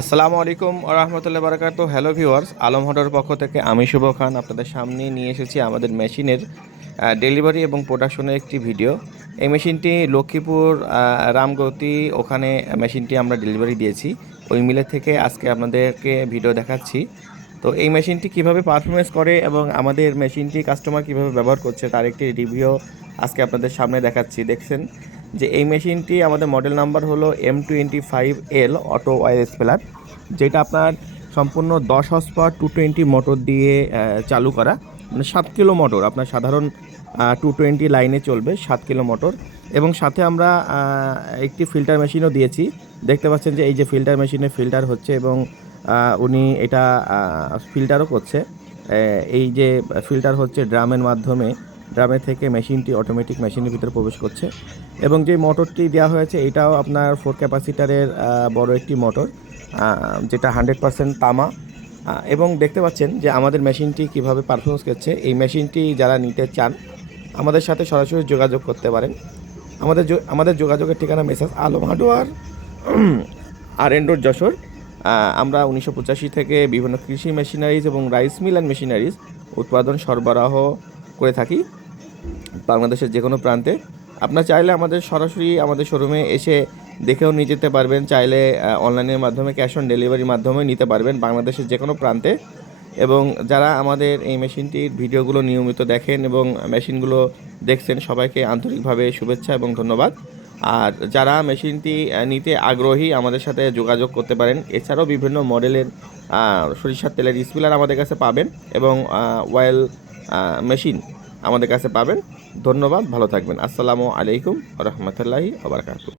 আসসালামু আলাইকুম ওয়া রাহমাতুল্লাহি ওয়া বারাকাতুহু। হ্যালো ভিউয়ার্স, আলম হটোর পক্ষ থেকে আমি শুভ খান আপনাদের সামনে নিয়ে এসেছি আমাদের মেশিনের ডেলিভারি এবং প্রোডাকশনের একটি ভিডিও। এই মেশিনটি লক্ষ্মীপুর রামগতি, ওখানে মেশিনটি আমরা ডেলিভারি দিয়েছি। ওই মিলের থেকে আজকে আপনাদেরকে ভিডিও দেখাচ্ছি। তো এই মেশিনটি কিভাবে পারফরমেন্স করে এবং আমাদের মেশিনটি কাস্টমার কিভাবে ব্যবহার করছে তার একটি রিভিউ আজকে আপনাদের সামনে দেখাচ্ছি। দেখছেন যে এই মেশিনটি আমাদের মডেল নাম্বার হলো M25L অটো ওয়ার স্পেলার, যেটা আপনার সম্পূর্ণ 10 হর্স পাওয়ার 220 মোটর দিয়ে চালু করা, মানে 7 কিলো মোটর। আপনার সাধারণ 220 লাইনে চলবে 7 কিলো মোটর। এবং সাথে আমরা একটি ফিল্টার মেশিনও দিয়েছি। দেখতে পাচ্ছেন যে এই যে ফিল্টার মেশিনে ফিল্টার হচ্ছে এবং উনি এটা ফিল্টারও করছে। এই যে ফিল্টার হচ্ছে ড্রামের মাধ্যমে, ড্রামে থেকে মেশিনটি অটোমেটিক মেশিনের ভিতরে প্রবেশ করছে। এবং যে মোটরটি দেওয়া হয়েছে এটাও আপনার 4 ক্যাপাসিটারের বড় একটি মোটর, যেটা 100% তামা। এবং দেখতে পাচ্ছেন যে আমাদের মেশিনটি কিভাবে পারফরমেন্স করছে। এই মেশিনটি যারা নিতে চান আমাদের সাথে সরাসরি যোগাযোগ করতে পারেন। আমাদের যোগাযোগের ঠিকানা messrs Alam hardware, আর.এন. Road, Jessore. আমরা 1985 থেকে বিভিন্ন কৃষি মেশিনারিজ এবং রাইস মিল অ্যান্ড মেশিনারিজ উৎপাদন সরবরাহ করে থাকি বাংলাদেশের যে কোনো প্রান্তে। আপনার চাইলে আমাদের সরাসরি আমাদের শোরুমে এসে দেখেও নিয়ে যেতে পারবেন, চাইলে অনলাইনের মাধ্যমে ক্যাশ অন ডেলিভারির মাধ্যমে নিতে পারবেন বাংলাদেশের যে কোনো প্রান্তে। এবং যারা আমাদের এই মেশিনটির ভিডিওগুলো নিয়মিত দেখেন এবং মেশিনগুলো দেখছেন, সবাইকে আন্তরিকভাবে শুভেচ্ছা এবং ধন্যবাদ। আর যারা মেশিনটি নিতে আগ্রহী আমাদের সাথে যোগাযোগ করতে পারেন। এছাড়াও বিভিন্ন মডেলের সরিষার তেলের স্পিলার আমাদের কাছে পাবেন এবং অয়েল মেশিন আমাদের কাছে পাবেন। ধন্যবাদ, ভালো থাকবেন। আসসালামু আলাইকুম ওয়া রাহমাতুল্লাহি ওয়া বারাকাতুহু।